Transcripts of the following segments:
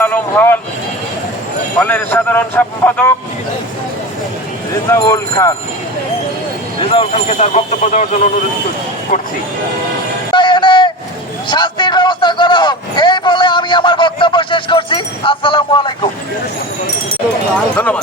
আলম হল হলের সাধারণ সম্পাদক রেজাউল খান রেজাউল খানকে তার বক্তব্য দেওয়ার জন্য অনুরোধ করছি এনে শাস্তির ব্যবস্থা করা হোক এই বলে আমি আমার বক্তব্য শেষ করছি আসসালামু আলাইকুম ধন্যবাদ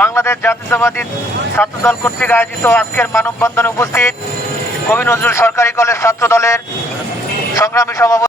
বাংলাদেশ জাতীয়তাবাদী ছাত্রদল কর্তৃক আয়োজিত আজকের মানববন্ধনে উপস্থিত কবি নজরুল সরকারি কলেজ ছাত্র দলের সংগ্রামী সভাপতি